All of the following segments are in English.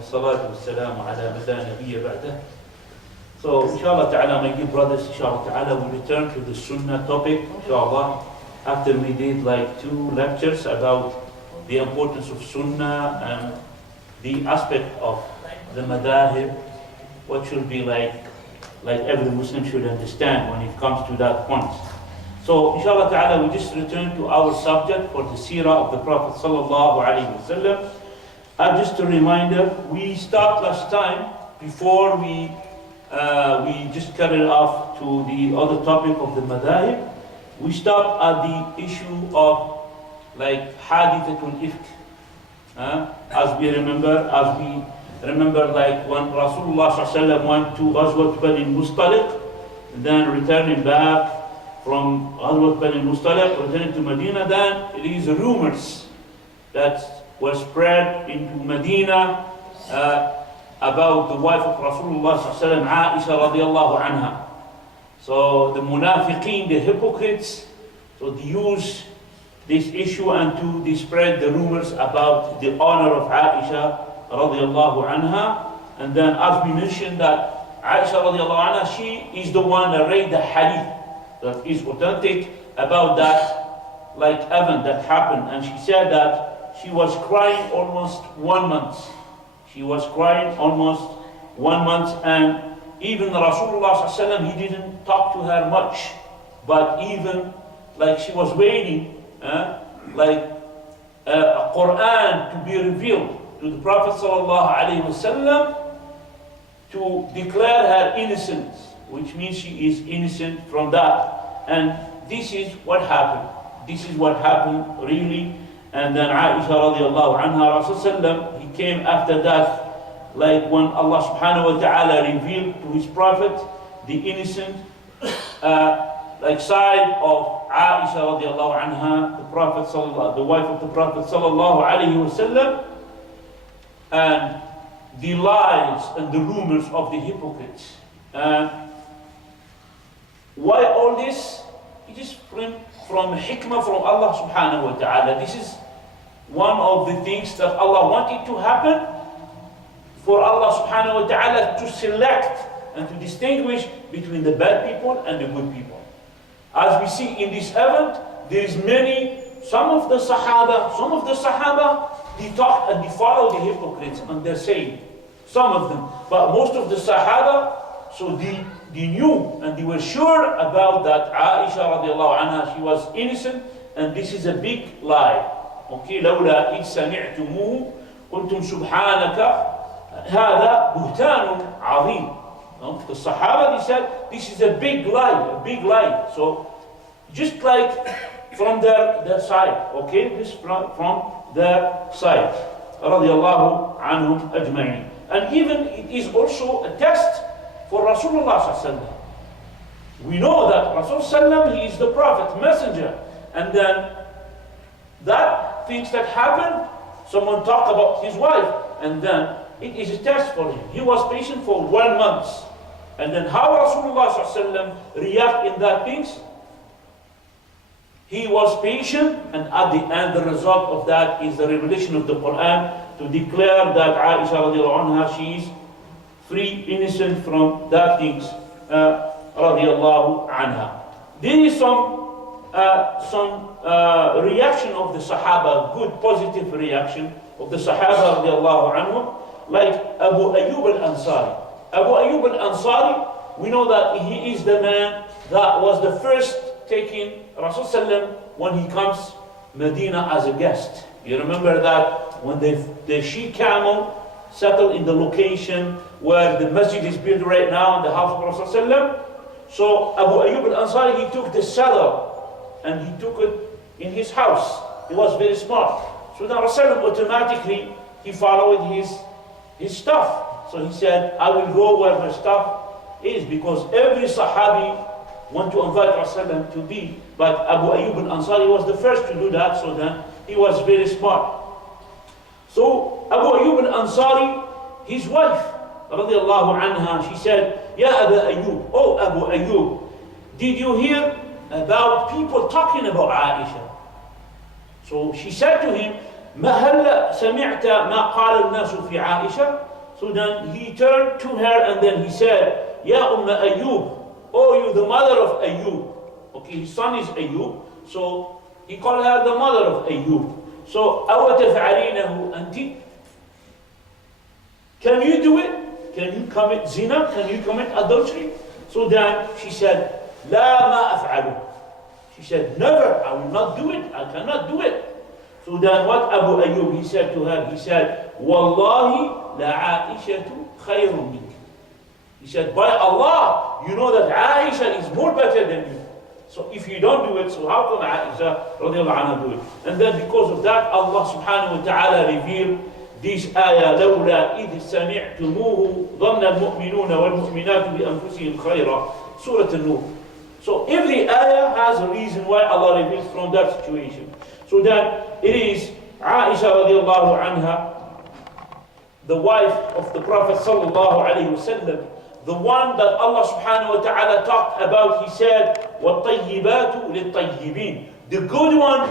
والصلاة والسلام على من لا نبي بعده. So inshallah ta'ala, my dear brothers, inshallah ta'ala, we return to the sunnah topic, inshallah, after we did like 2 lectures about the importance of sunnah and the aspect of the madahib, what should be like every Muslim should understand when it comes to that point. So inshallah ta'ala, we just return to our subject for the seerah of the Prophet sallallahu alaihi wasallam. Just a reminder, we stopped last time before we just carried off to the other topic of the madahib. We stopped at the issue of like hadithatul ifk. As we remember like when Rasulullah sallallahu alaihi wasallam went to Ghazwat Bani Mustaliq, and then returning back from Ghazwat Bani Mustaliq, returning to Medina, then it is rumors that were spread into Medina about the wife of Rasulullah sallallahu alaihi wasallam, Aisha radiallahu anha. So the munafiqeen, the hypocrites, so they use this issue and they spread the rumors about the honor of Aisha radiallahu anha. And then as we mentioned that Aisha radiallahu anha, she is the one that read the hadith that is authentic about that like event that happened. And she said that she was crying almost 1 month. She was crying almost 1 month, and even Rasulullah sallallahu alaihi wasallam, he didn't talk to her much, but even like she was waiting like a Quran to be revealed to the Prophet sallallahu alaihi wasallam to declare her innocence, which means she is innocent from that. And this is what happened. This is what happened really. And then Aisha radiallahu anha, Rasulullah, he came after that, like when Allah subhanahu wa ta'ala revealed to his Prophet the innocent like side of Aisha radiallahu anha, the wife of the Prophet sallallahu alayhi wasallam, and the lies and the rumors of the hypocrites. Why all this? It is from hikmah from Allah subhanahu wa ta'ala. This is one of the things that Allah wanted to happen, for Allah subhanahu wa ta'ala to select and to distinguish between the bad people and the good people. As we see in this event, there is some of the Sahaba, they talk and they follow the hypocrites and they're saying, some of them, but most of the Sahaba, so they knew and they were sure about that Aisha radiallahu anha, she was innocent, and this is a big lie. Okay, لولا إذ سمعتموه قلتم سبحانك هذا بهتان عظيم. The Sahaba, they said this is a big lie. So just like from their side, okay, this from their side, radiallahu anhum ajma'in. And even it is also a test for Rasulullah sallallahu alaihi wasallam. We know that Rasulullah sallallahu alaihi wasallam, he is the prophet, messenger, and then that things that happened, someone talk about his wife, and then it is a test for him. He was patient for 1 month, and then how Rasulullah sallallahu alaihi wasallam react in that things? He was patient, and at the end, the result of that is the revelation of the Quran to declare that Aisha radiallahu anha, she is free, innocent from that things, radiallahu anha. There is some reaction of the Sahaba, good positive reaction of the Sahaba radiallahu anhum, like Abu Ayyub al-Ansari. Abu Ayyub al-Ansari, we know that he is the man that was the first taking Rasulullah when he comes Medina as a guest. You remember that when the she-camel settled in the location where the Masjid is built right now in the house of Rasulullah. So Abu Ayyub al-Ansari, he took the saddle and he took it in his house. He was very smart. So then Rasulullah automatically, he followed his stuff. So he said, I will go where my stuff is, because every Sahabi want to invite Rasulullah to be, but Abu Ayyub al-Ansari was the first to do that, so then he was very smart. So Abu Ayyub al-Ansari, his wife, radiallahu anha, she said, Ya Abu Ayyub, oh Abu Ayyub, did you hear about people talking about Aisha? So she said to him, ما هل سمعت ما قال الناس في عائشة? So then he turned to her and then he said, Ya Ayyub, oh you the mother of Ayyub. Okay, his son is Ayyub, so he called her the mother of Ayyub. So, أَوَ تَفْعَلِينَهُ أَنْتِ? Can you do it? Can you commit zina? Can you commit adultery? So then she said, لَا مَا أَفْعَلُ. She said, never, I will not do it, I cannot do it. So then what Abu Ayyub, he said to her, he said, وَاللَّهِ لَعَائِشَةُ خَيْرٌ مِنْكِ. He said, by Allah, you know that Aisha is more better than you. So if you don't do it, so how can Aisha radiallahu anha do it? And then because of that, Allah subhanahu wa ta'ala revealed this ayah, لَوْلَا إِذْ سَمِعْتُمُوهُ ظَنَّ الْمُؤْمِنُونَ وَالْمُؤْمِنَاتُ بِأَنفُسِهِمْ خَيْرًا. Surah An-Nur. So every ayah has a reason why Allah reveals from that situation. So then it is Aisha radiallahu anha, the wife of the Prophet sallallahu alayhi wasallam, the one that Allah subhanahu wa ta'ala talked about. He said, وَالطَّيِّبَاتُ لِلطَّيِّبِينَ. The good one,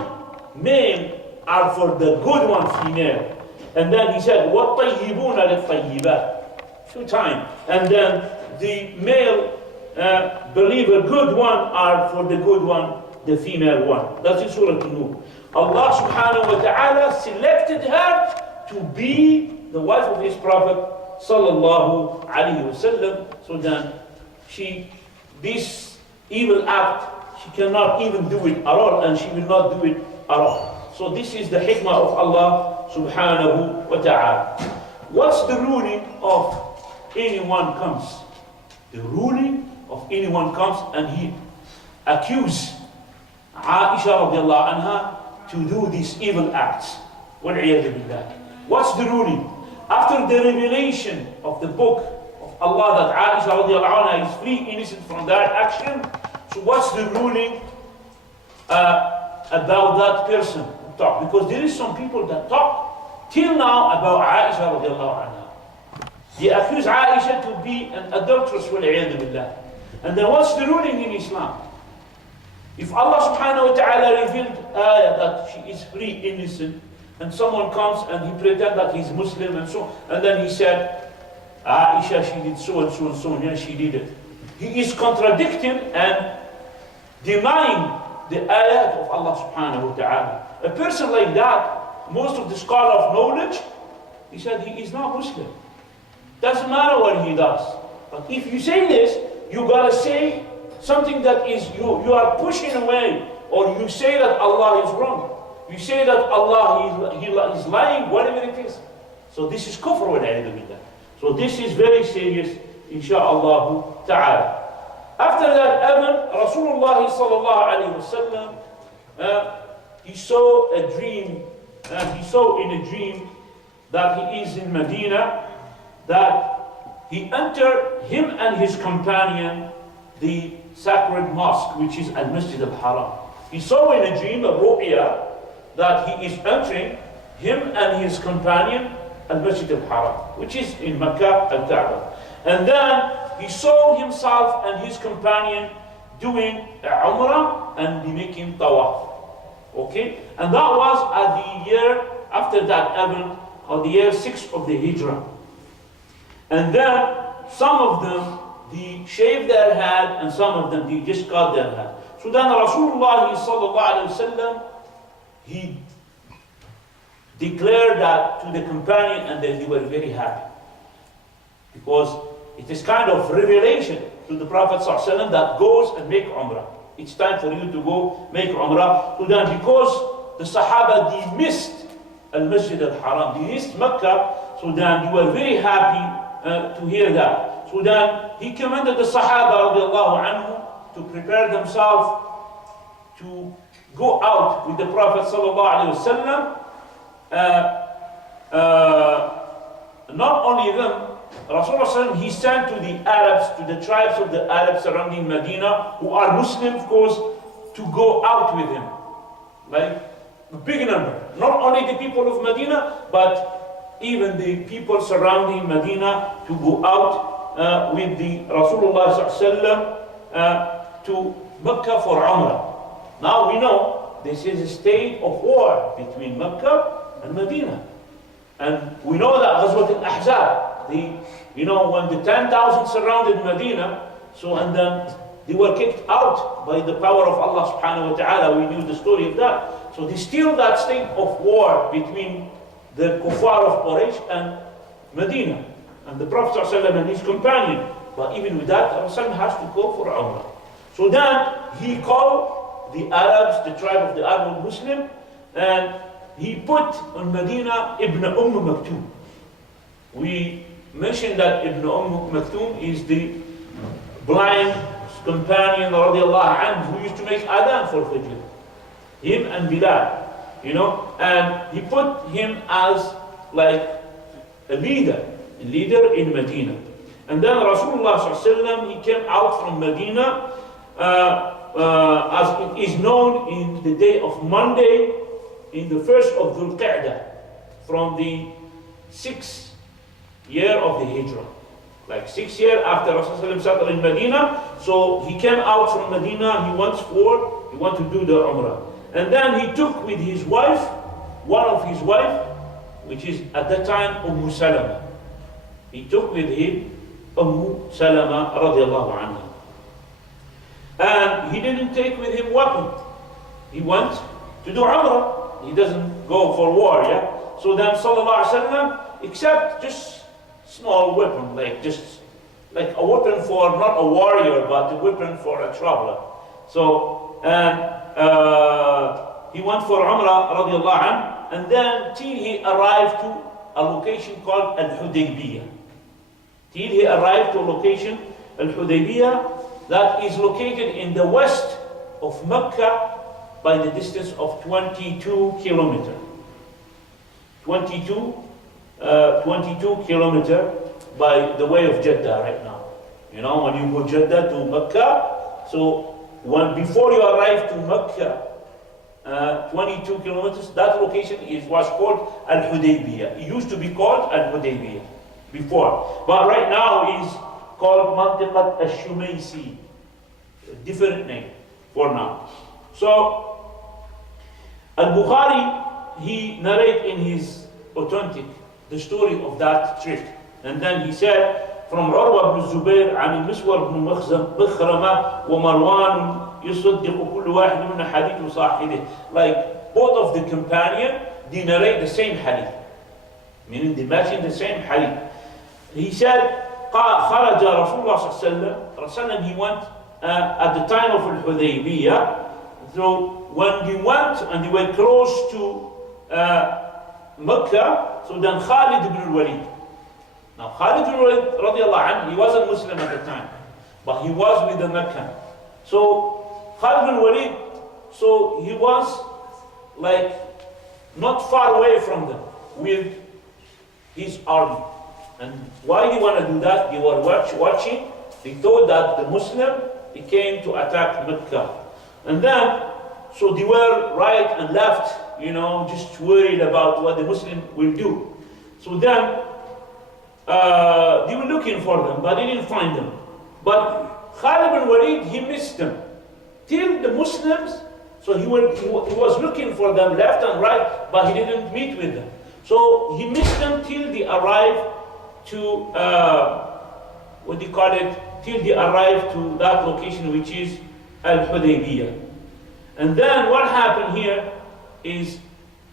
male, are for the good one, female. And then he said, وَالطَّيِّبُونَ لِلطَّيِّبَاتِ. 2 times. And then the male believer, good one, are for the good one, the female one. That's in Surah An-Nur. Allah subhanahu wa ta'ala selected her to be the wife of his Prophet sallallahu alayhi wasallam. So then this evil act, she cannot even do it at all, and she will not do it at all. So this is the hikmah of Allah subhanahu wa ta'ala. What's the ruling of anyone comes? The ruling of anyone comes and he accuses Aisha radiallahu anha to do these evil acts. وَالْعِيَاذُ بِاللَّهِ. What's the ruling? After the revelation of the book of Allah that Aisha radiallahu anha is free, innocent from that action, so what's the ruling about that person who talk? Because there is some people that talk till now about Aisha radiallahu anha. They accuse Aisha to be an adulteress, وَالْعِيَاذُ بِاللَّهِ. And then what's the ruling in Islam? If Allah subhanahu wa ta'ala revealed that she is free, innocent, and someone comes and he pretends that he's Muslim and so, and then he said, Aisha, she did so and so and so, and yes, she did it. He is contradicting and denying the ayat of Allah subhanahu wa ta'ala. A person like that, most of the scholar of knowledge, he said he is not Muslim. Doesn't matter what he does. But if you say this, you gotta say something that is you are pushing away, or you say that Allah is wrong. You say that Allah is lying, whatever it is. So this is kufr wa na'udhu billah. So this is very serious, insha'Allah ta'ala. After that, Aman, Rasulullah sallallahu alayhi wa sallam, he saw a dream, he saw in a dream that he is in Medina, that he entered, him and his companion, the sacred mosque, which is Al-Masjid al-Haram. He saw in a dream, a ru'ya, that he is entering, him and his companion, Al-Masjid al-Haram, which is in Makkah, al-Kaaba. And then he saw himself and his companion doing Umrah and making Tawaf. Okay? And that was at the year, after that, or the year 6 of the Hijrah. And then some of them, they shaved their head, and some of them, they just cut their head. So then Rasulullah sallallahu alayhi wa sallam, he declared that to the companion, and then they were very happy. Because it is kind of revelation to the Prophet sallallahu alayhi wa sallam that goes and make Umrah. It's time for you to go make Umrah. So then because the Sahaba, they missed Al-Masjid al-Haram, they missed Mecca, so then they were very happy to hear that. So then he commanded the Sahaba radiallahu anhu to prepare themselves to go out with the Prophet sallallahu alaihi wasallam. Not only them, Rasulullah he sent to the Arabs, to the tribes of the Arabs surrounding Medina, who are Muslim, of course, to go out with him. Like a big number. Not only the people of Medina, but even the people surrounding Medina to go out with the Rasulullah to Mecca for Umrah. Now we know this is a state of war between Mecca and Medina. And we know that Ghazwat al-Ahzab, when the 10,000 surrounded Medina, and then they were kicked out by the power of Allah subhanahu wa ta'ala. We knew the story of that. So there's still that state of war between the kuffar of Quraysh and Medina, and the Prophet ﷺ and his companion. But even with that, Rasul has to go for Umrah. So then he called the Arabs, the tribe of the Arab Muslim, and he put on Medina Ibn Maktoum. We mentioned that Ibn Maktoum is the blind companion radiallahu anhu who used to make adhan for Fajr. Him and Bilal, and he put him as like a leader in Medina. And then Rasulullah ﷺ, he came out from Medina as it is known in the day of Monday, in the first of Dhul Qa'dah, from the 6th year of the Hijrah. Like 6 years after Rasulullah settled in Medina, so he came out from Medina, he went to do the Umrah. And then he took with his wife, one of his wife, which is at that time Salama. He took with him Salama radiallahu anha. And he didn't take with him weapon. He went to do Umrah. He doesn't go for war, yeah? So then sallallahu alaihi wasallam, except just small weapon, like a weapon for not a warrior, but a weapon for a traveler. So, and he went for Umrah radiallahu anhu, and then till he arrived to a location called Al-Hudaybiyah. Till he arrived to a location, Al-Hudaybiyah, that is located in the west of Mecca by the distance of 22 kilometers. 22 kilometers by the way of Jeddah right now. When you go Jeddah to Mecca, so before you arrive to Mecca, 22 kilometers, that location was called Al-Hudaybiyah. It used to be called Al-Hudaybiyah before, but right now is called Mantiqat al-Shumaysi, a different name for now. So Al-Bukhari, he narrated in his authentic the story of that trip, and then he said from Urwa ibn Zubair عن المسور بن مخرمة ومروان يصدق كل واحد من حديث صاحبه. Like both of the companion, they narrate the same hadith, meaning they mention the same hadith. He said خرج رسول الله صلى الله عليه وسلم, he went at the time of Al-Hudaybiyah. So when they went and they were close to Mecca, so then Khalid ibn al-Walid. Now Khalid ibn al-Walid radiallahu anhu, he wasn't Muslim at the time, but he was with the Meccan. So Khalid ibn al-Walid, so he was like not far away from them with his army. And why they want to do that? They were watching. They thought that the Muslim, he came to attack Mecca. And then, so they were right and left, just worried about what the Muslim will do. So then, they were looking for them, but they didn't find them. But Khalid bin Walid, he missed them. Till the Muslims, so he was looking for them left and right, but he didn't meet with them. So he missed them till they arrived to, till they arrived to that location, which is Al-Hudaybiyah. And then what happened here is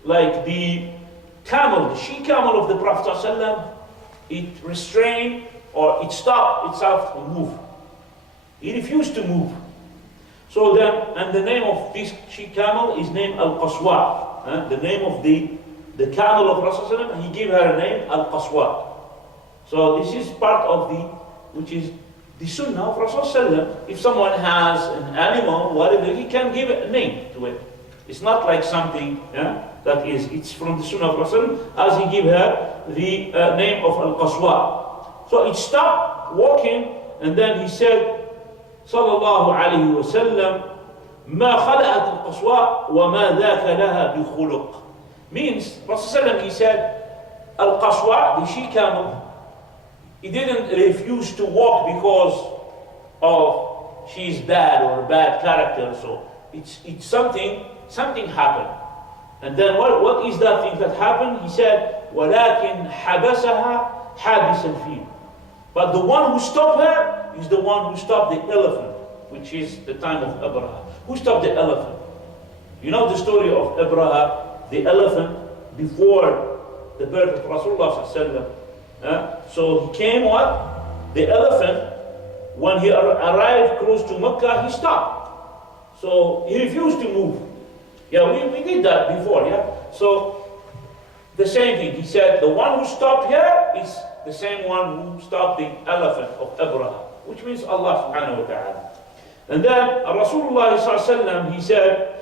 like the she camel of the Prophet ﷺ, it restrained or it stopped itself to move. It refused to move. So then, and the name of this she camel is named Al-Qaswa. The name of the camel of Prophet ﷺ, he gave her a name Al-Qaswa. So this is part of which is the sunnah of Rasulullah. If someone has an animal, whatever, he can give a name to it. It's not like something it's from the sunnah of Rasulullah, as he gave her the name of Al-Qaswa. So it stopped walking, and then he said, Sallallahu alayhi wa sallam, ما خلقت القصواء وما ذاك لها بخلق. Means, Rasulullah, he said, Al-Qaswa, the she camel, he didn't refuse to walk because of she's bad or a bad character. So it's something happened. And then what is that thing that happened? He said, وَلَكِنْ حَبَسَهَا حَابِسَ الْفِيلِ. But the one who stopped her is the one who stopped the elephant, which is the time of Abraha. Who stopped the elephant? You know the story of Abraha, the elephant, before the birth of Rasulullah ﷺ. So he came what? The elephant, when he arrived close to Mecca, he stopped. So he refused to move. Yeah, we did that before, yeah? So the same thing. He said, the one who stopped here is the same one who stopped the elephant of Abraha, which means Allah subhanahu wa ta'ala. And then Rasulullah ﷺ, he said,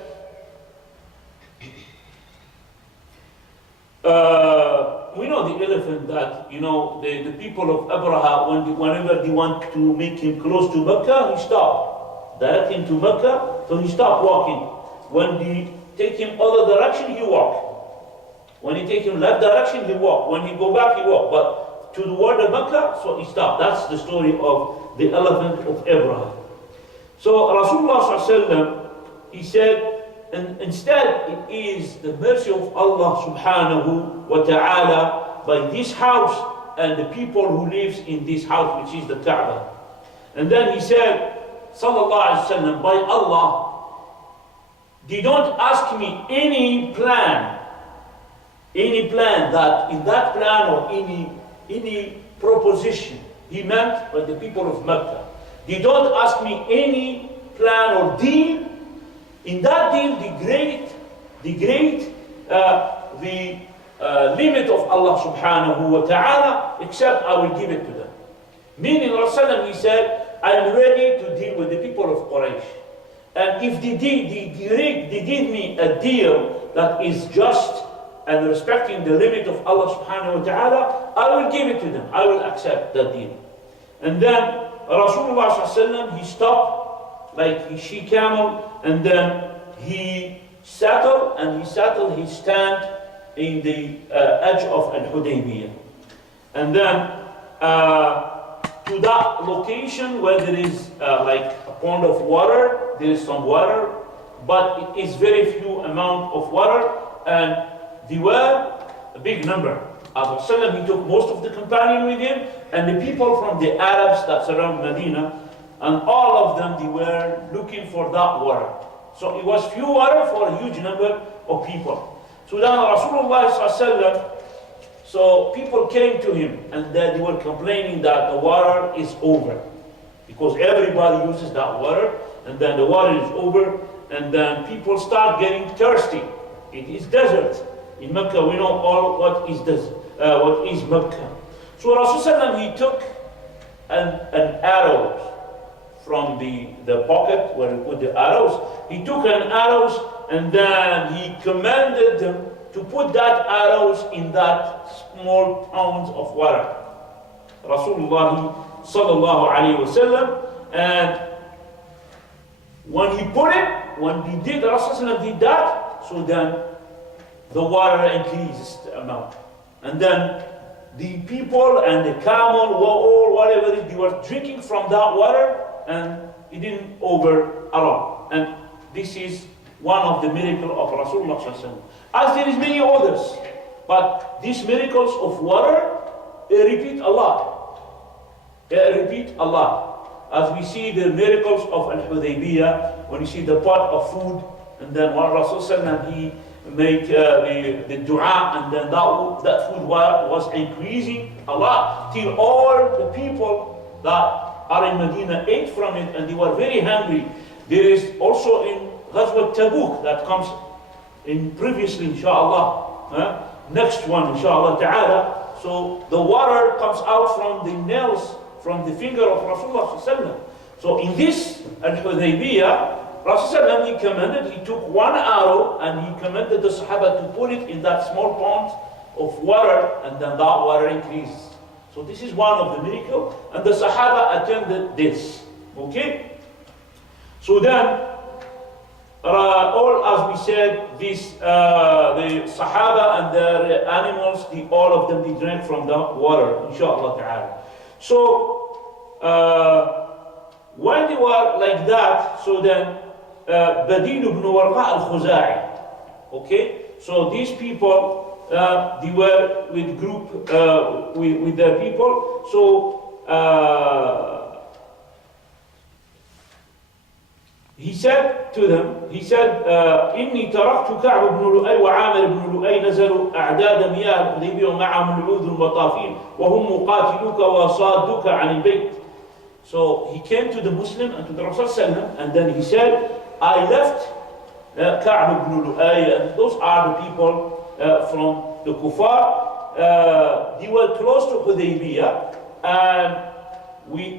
we know the elephant that, you know, the people of Abraha, whenever they want to make him close to Mecca, he stopped. Direct him to Mecca, so he stopped walking. When they take him other direction, he walk. When he take him left direction, he walk. When he go back, he walk. But to the word of Mecca, so he stopped. That's the story of the elephant of Abraham. So Rasulullah ﷺ, he said, and instead it is the mercy of Allah subhanahu wa ta'ala by this house and the people who lives in this house, which is the Kaaba. And then he said, sallallahu alaihi wasallam, by Allah, they don't ask me any plan that in that plan or any proposition. He meant by the people of Mecca. They don't ask me any plan or deal. In that deal, the limit of Allah subhanahu wa ta'ala, except I will give it to them. Meaning, Rasulullah, he said, I'm ready to deal with the people of Quraysh. And if they give me a deal that is just and respecting the limit of Allah subhanahu wa ta'ala, I will give it to them. I will accept that deal. And then Rasulullah sallallahu alaihi wasallam, he stopped like he she-camel, and then he settled his stand in the edge of Al-Hudaybiyah. And then to that location where there is like a pond of water, there is some water, but it is very few amount of water, and they were a big number. Rasulullah, he took most of the companion with him, and the people from the Arabs that surround Medina, and all of them, they were looking for that water. So it was few water for a huge number of people. So then Rasulullah ﷺ, so people came to him, and then they were complaining that the water is over, because everybody uses that water, and then the water is over, and then people start getting thirsty. It is desert. In Mecca, we know all what is Mecca. So Rasulullah, he took an arrow from the pocket where he put the arrows. He took an arrows, and then he commanded them to put that arrows in that small pounds of water. Rasulullah sallallahu alaihi wasallam, and when he put it, when he did, Rasulullah did that, so then the water increased the amount. And then the people and the camel, or whatever it is, they were drinking from that water, and it didn't over at all. And this is one of the miracles of Rasulullah sallallahu alaihi wasallam. As there is many others, but these miracles of water, they repeat a lot. They repeat a lot. As we see the miracles of Al-Hudaybiyah, when you see the pot of food, and then when Rasulullah, he make the dua, and then that food was increasing a lot, till all the people that are in Medina ate from it, and they were very hungry. There is also in Ghazwat Tabuk that comes in previously, inshallah, next one, inshallah ta'ala. So the water comes out from the nails, from the finger of Rasulullah sallallahu alaihi wasallam. So in this Al-Hudaybiyah, Rasulullah, he commanded, he took one arrow, and he commanded the Sahaba to put it in that small pond of water, and then that water increased. So this is one of the miracles, and the Sahaba attended this. Okay? So then, all as we said, this the Sahaba and their animals, all of them, they drank from the water, inshallah ta'ala. So when they were like that, so then Badil ibn Warqa al-Khuza'i, okay? So these people, they were with group, with their people. So he said to them, he said, إني تركت كعب بن لؤي وعامر بن لؤي نزلوا أعداد مياه الحديبية ومعهم العود والبطافين وهم مقاتلوك وصادوك عن البيت. So he came to the Muslim and to the Rasul ﷺ, and then he said, I left Ka'b ibn Lu'ay, and those are the people from the Kuffar. They were close to Hudaybiyah, and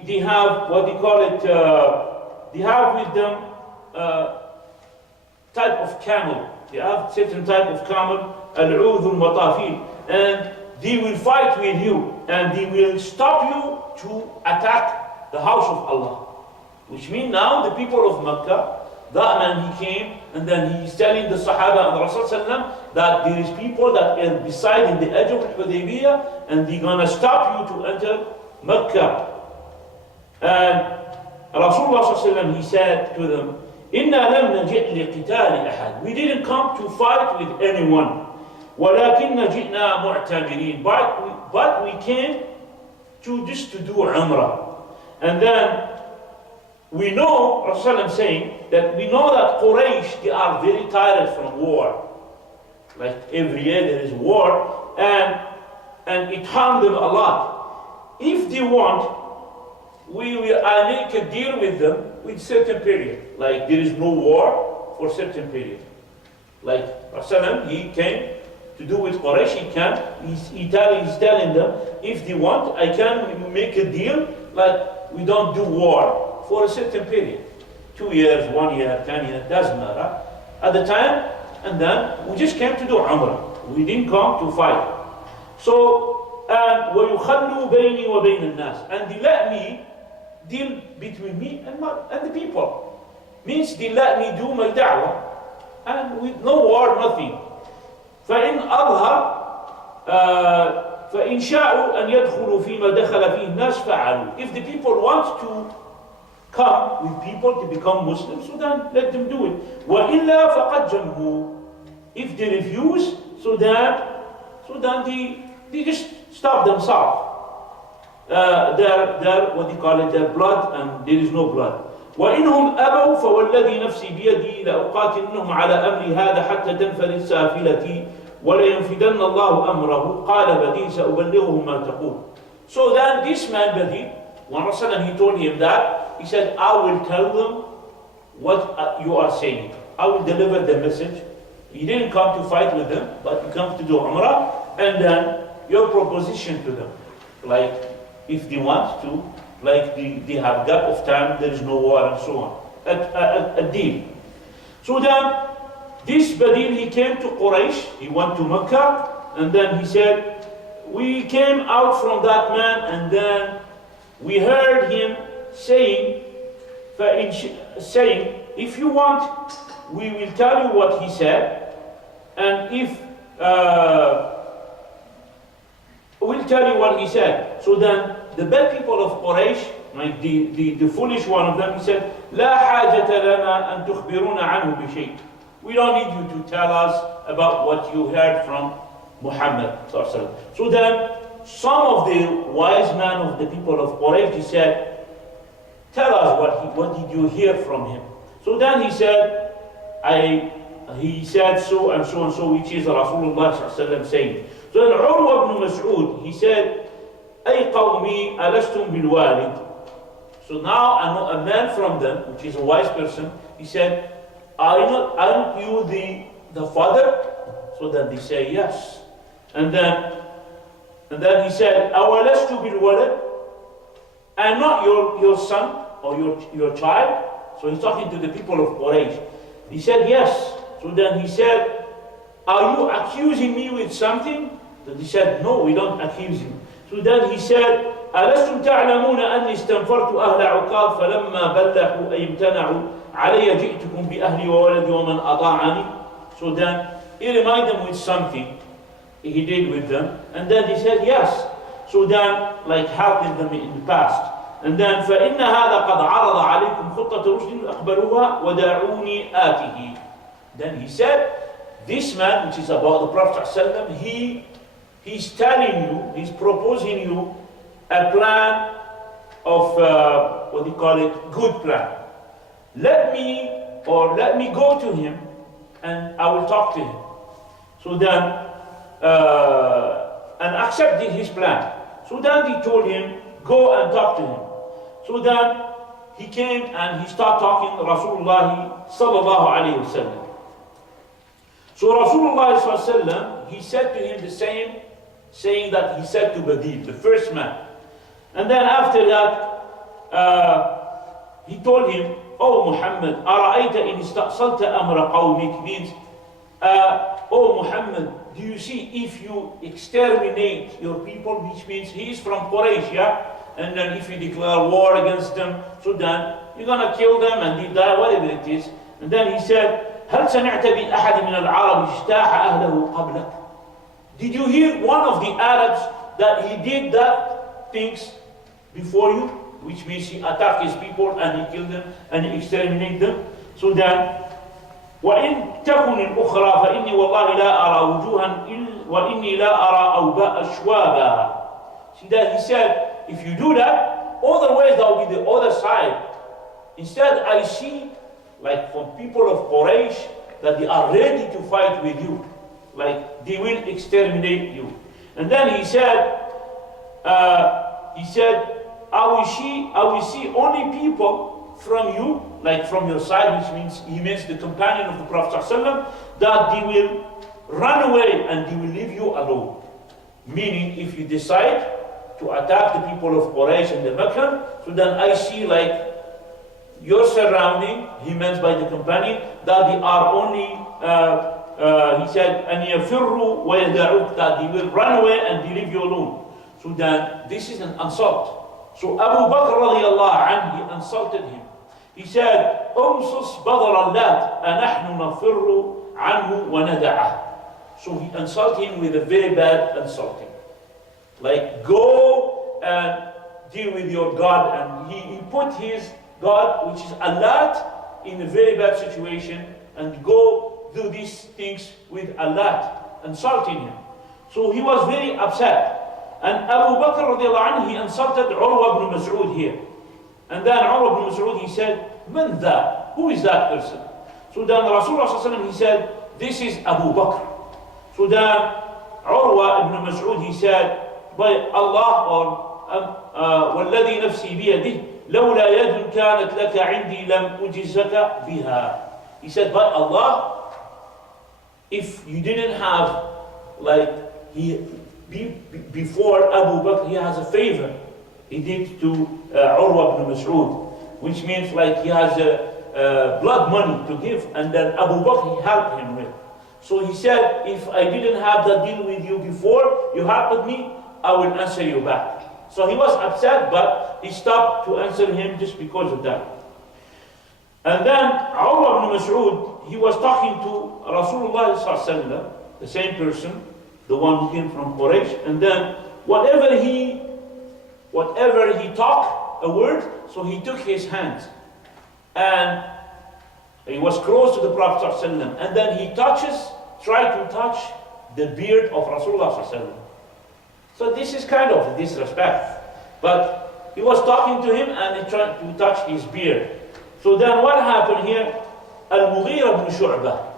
they have what they call it, they have with them type of camel. They have certain type of camel, al-'udh al-matafil, and they will fight with you, and they will stop you to attack the house of Allah. Which means now the people of Mecca, that man he came and then he's telling the Sahaba and the Rasul ﷺ that there is people that are beside in the edge of Hudaybiyah and they're gonna stop you to enter Mecca. And Rasulullah ﷺ he said to them, إِنَّا لَمْ نَجِئْ لِقِتَالِ أَحَدٍ. We didn't come to fight with anyone. وَلَكِنَّ جِئْنَا مُعْتَمِرِينَ. But we came to just to do Umrah. And then we know, Rasulullah saying, that we know that Quraysh, they are very tired from war. Like every year there is war, and it harmed them a lot. If they want, I make a deal with them with certain period. Like there is no war for certain period. Like Rasulullah, he came to do with Quraysh, he's telling them, if they want, I can make a deal, like we don't do war for a certain period. 2 years, 1 year, 10 years, doesn't matter. At the time, and then we just came to do Umrah. We didn't come to fight. So, and وَيُخَلُّوا بَيْنِي وَبَيْنَ النَّاسِ. And they let me deal between me and the people. Means they let me do my da'wah. And with no war, nothing. فَإِنْ أَظْهَرْ فإن شاءوا أن يدخلوا فيما دخل فيه الناس فعلوا. If the people want to come with people to become Muslims, so then let them do it. وإلا فقد جنبوا. If they refuse, so then they just stop themselves. Their what they call it, their blood, and there is no blood. وإنهم أبوا فوالذي نفسي بيدي لأقاتلنهم على أمري هذا حتى تنفرد سافلتي وَلَيَنْفِدَنَّ اللَّهُ أَمْرَهُ قَالَ بَدِيلٌ سَأُبَلِّغُهُمْ مَا تَقُولُ. So then this man Badil, when Rasulullah he told him that, he said, I will tell them what you are saying. I will deliver the message. He didn't come to fight with them, but he comes to do Umrah, and then your proposition to them. Like, if they want to, like they have gap of time, there is no war and so on. A deal. So then, this Badil, he came to Quraysh, he went to Mecca, and then he said, we came out from that man, and then we heard him saying, if you want, we will tell you what he said, and if, we'll tell you what he said. So then, the bad people of Quraysh, like the foolish one of them, he said, لا حاجة لنا أن تخبرونا عنه بشيء. We don't need you to tell us about what you heard from Muhammed. So then, some of the wise men of the people of Quraysh, he said, tell us what did you hear from him. So then he said, he said so and so and so, which is Rasulullah saying. So then Urwa ibn Mas'ud, he said, أي قومي ألستم بالوالد. So now I know a man from them, which is a wise person, he said, aren't you the father? So then they say yes. And then he said, أولست بالولد? I'm not your son or your child. So he's talking to the people of Quraysh. He said yes. So then he said, are you accusing me with something? Then he said, no, we don't accuse you. So then he said, ألستم تعلمون أني استنفرت أهل عقاب فلما بلغوا أي امتنعوا علي جئتكم بأهلي وولدي ومن أطاعني. So then he reminded them with something he did with them, and then he said yes. So then, like helping them in the past. And then فإن هذا قد عرض عليكم خطة رشد أقبلوها ودعوني آته. Then he said, this man, which is about the Prophet ﷺ, he's telling you, he's proposing you a plan of, what do you call it, good plan. Let me go to him and I will talk to him. So then, and accepted his plan. So then he told him, go and talk to him. So then he came and he started talking to Rasulullah sallallahu alayhi wa sallam. So Rasulullah sallallahu alayhi wa sallam, he said to him the same saying that he said to Badil, the first man. And then after that, he told him, Oh Muhammad, أَرَأَيْتَ إِنْ اسْتَأْصَلْتَ أَمْرَ قَوْمِكَ, means, oh Muhammad, do you see if you exterminate your people, which means he is from Quraysh, yeah? And then if you declare war against them, so then you're gonna kill them and they die, whatever it is. And then he said, هل سمعت بأحد من العرب اجتاح أهله قبلك? Did you hear one of the Arabs that he did that things before you? Which means he attacked his people and he killed them and he exterminated them. So then, وإن تكن الأخرى فإني والله لا أرى وجوها وإني لا أرى أوباء أشوابا. See that he said, if you do that, otherwise that will be the other side. Instead, I see, like from people of Quraysh, that they are ready to fight with you. Like they will exterminate you. And then he said, I will see only people from you, like from your side, which means he means the companion of the Prophet ﷺ, that they will run away and they will leave you alone. Meaning, if you decide to attack the people of Quraysh and the Meccan, so then I see like your surrounding, he meant by the companion, that they are only, he said, أَنْ يَفِرُّوا وَيَدَعُوكَ, that they will run away and they leave you alone. So then, this is an insult. So Abu Bakr radiallahu anhu, he insulted him. He said, أُمْصُصْ بَضَرَ اللَّاتِ أَنَحْنُ نَفِرُّ عَنْهُ وَنَدَعَهُ. So he insulted him with a very bad insulting. Like, go and deal with your God. And he put his God, which is Allah, in a very bad situation, and go do these things with Allah, insulting him. So he was very upset. And Abu Bakr radiallahu anhu, he insulted Urwa ibn Mas'ud here. And then Urwa ibn Mas'ud, he said, Man that? Who is that person? So then Rasulullah sallallahu alaihi wasallam, he said, this is Abu Bakr. So then Urwa ibn Mas'ud, he said, by Allah, or وَالَّذِي نَفْسِي بِيَدِهِ لَوْلَا يَدٌ كَانَتْ لَكَ عِنْدِي لَمْ أُجِزَكَ بِهَا. He said, by Allah, if you didn't have, like, before Abu Bakr, he has a favor he did to Urwa ibn Mas'ud, which means like he has blood money to give, and then Abu Bakr, he helped him with. So he said, if I didn't have that deal with you before, you helped me, I will answer you back. So he was upset, but he stopped to answer him just because of that. And then Urwa ibn Mas'ud, he was talking to Rasulullah sallallahu alaihi wasallam, the same person, the one who came from Quraysh, and then whatever he talked a word, so he took his hands and he was close to the Prophet ﷺ, and then he tried to touch the beard of Rasulullah ﷺ. So this is kind of disrespect, but he was talking to him and he tried to touch his beard. So then what happened here? Al-Mughira ibn Shu'bah,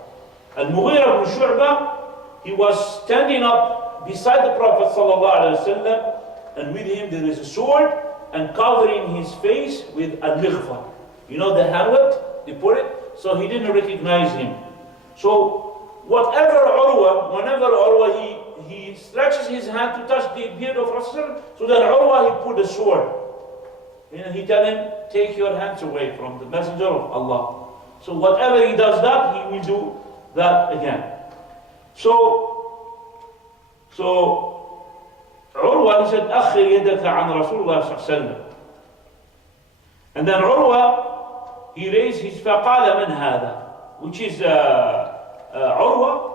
he was standing up beside the Prophet ﷺ, and with him there is a sword, and covering his face with a mighfar. You know the helmet, they put it, so he didn't recognize him. So whenever Urwa he stretches his hand to touch the beard of Rasul, so then Urwa, he put a sword. And he tell him, take your hands away from the Messenger of Allah. So whatever he does that, he will do that again. So Urwa, he said, أخر يدك عن رسول الله صلى الله عليه وسلم. And then Urwa, he raised his فقال من هذا, which is Urwa,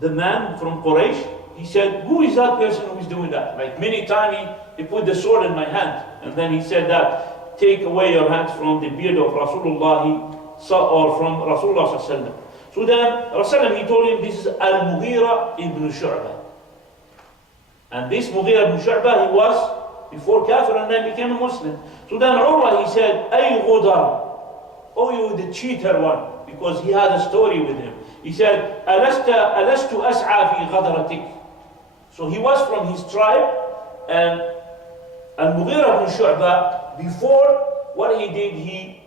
the man from Quraysh. He said, who is that person who is doing that? Like many times he put the sword in my hand, and then he said that, take away your hands from the beard of Rasulullah, or from Rasulullah sallallahu alaihi wasallam. So then Rasulullah, he told him, this is Al-Mughira ibn Shu'bah. And this Mughira ibn Shu'bah, he was before kafir and then became a Muslim. So then Urwa, he said, Ay Ghudar, oh you the cheater one, because he had a story with him. He said, Alastu as'a fi ghadratik. So he was from his tribe, and Al-Mughira ibn Shu'bah, before what he did, he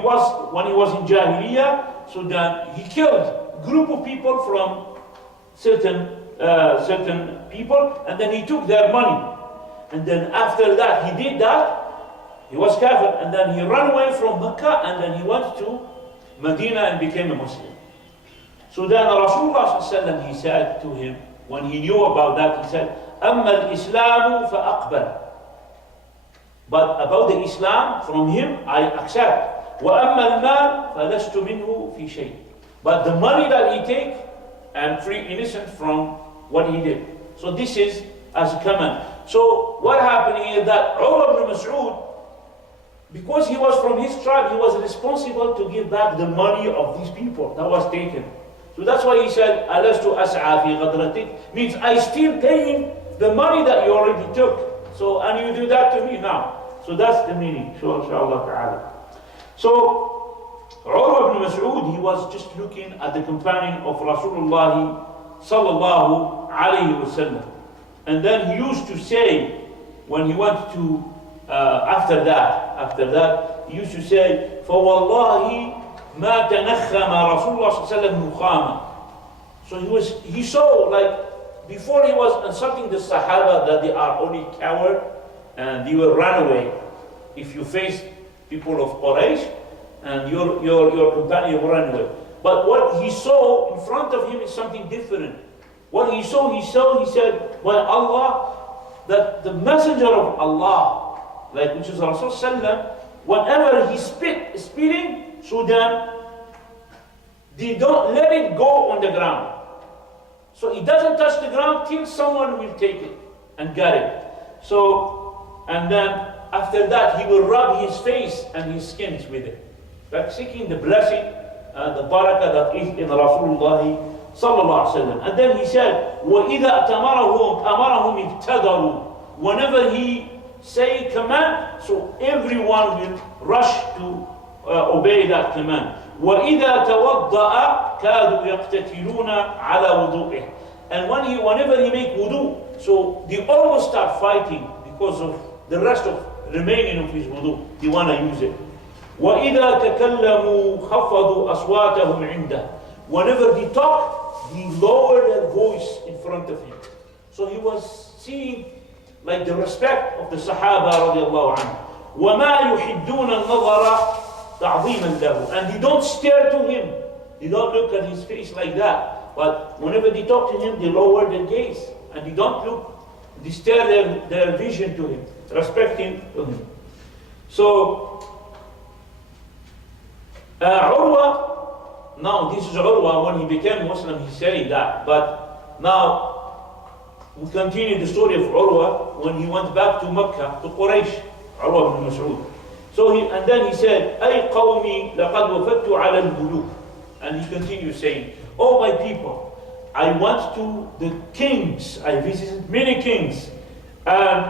was, when he was in Jahiliyyah, so then he killed a group of people from certain people, and then he took their money. And then after that, he did that, he was kafir, and then he ran away from Mecca, and then he went to Medina and became a Muslim. So then Rasulullah ﷺ, he said to him, when he knew about that, he said, أَمَّا الْإِسْلَامُ فَأَقْبَلْ. But about the Islam, from him, I accept. وَأَمَّا الْمَالُ فَلَسْتُ مِنْهُ فِي شَيْءٍ. But the money that he take, I'm free, innocent from what he did. So this is as a command. So what happened is that Umar ibn Mas'ud, because he was from his tribe, he was responsible to give back the money of these people that was taken. So that's why he said, Alastu as'a fi ghadratik, means I still paying the money that you already took. So, and you do that to me now. So that's the meaning, inshallah ta'ala. So, Urwa ibn Mas'ud, he was just looking at the companion of Rasulullah sallallahu alayhi wa sallam. And then he used to say, when he went to, after that, he used to say, فَوَاللَّهِ مَا تَنَخَّمَ رَسُولُ اللَّهِ صَلَّى اللَّهُ عَلَيْهِ وسلم. So he saw, like, before he was insulting the Sahaba that they are only coward and they will run away. If you face people of Quraysh and your companion will run away. But what he saw in front of him is something different. What he saw, he said, by Allah, that the messenger of Allah, like which is Rasulullah, whenever he spitting, so then they don't let it go on the ground. So it doesn't touch the ground till someone will take it and get it. So, and then after that he will rub his face and his skins with it, like seeking the blessing, the barakah that is in Rasulullah sallallahu alaihi wasallam. And then he said, وَإِذَا أَمَرَهُمْ ابْتَدَرُوا. Whenever he say command, so everyone will rush to obey that command. وَإِذَا تَوَضَّأَ كَادُوا يَقْتَتِلُونَ عَلَى وُضُوءِهِ. And whenever he make wudu, so they almost start fighting because of the rest of remaining of his wudu. They want to use it. وَإِذَا تَكَلَّمُوا خَفَضُوا أَصْوَاتَهُمْ عِنْدَهُ. Whenever they talk, they lower their voice in front of him. So he was seeing like the respect of the Sahaba radiallahu anhu. وَمَا يُحِدُّونَ النَّظَرَ تَعْظِيمًا لَهُ. And they don't stare to him. They don't look at his face like that. But whenever they talk to him, they lower their gaze. And they don't look, they stare their vision to him, respecting him. So, Urwa, now this is Urwa, when he became Muslim, he said that. But now, we continue the story of Urwa when he went back to Mecca, to Quraysh, Urwa ibn Mas'ud. So and then he said, أي قومي لقد وفدت على الملوك. And he continued saying, oh my people, I went to the kings, I visited many kings, and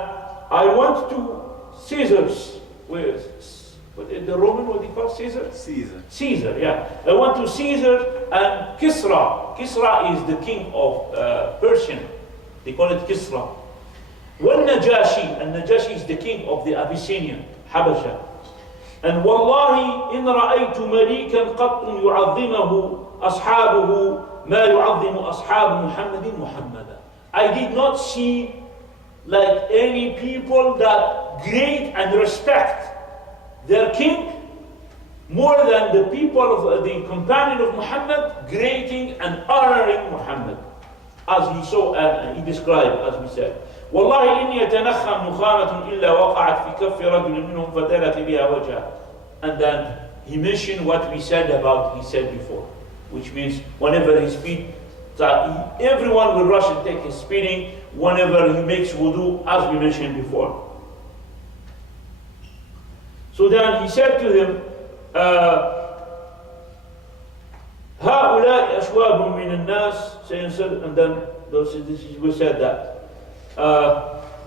I went to Caesar's, the Roman, what do you call Caesar? Caesar, yeah. I went to Caesar and Kisra. Kisra is the king of Persian. They call it Kisra. والنجاشي, and Najashi is the king of the Abyssinian, Habasha. And wallahi in رأيت مليكا قط يعظمه أصحابه ما يعظم أصحاب محمد محمدا. I did not see like any people that great and respect their king more than the people of the companion of Muhammad greeting and honoring Muhammad, as he saw and he described, as we said. والله إني يتنخم نخامة إلا وقعت في كف رجل منهم فدلت بها وجهه. And then he mentioned what we said about, he said before, which means whenever he speaks, everyone will rush and take his spitting whenever he makes wudu, as we mentioned before. So then he said to them, هؤلاء أشواب من الناس سينسل, and then we said that.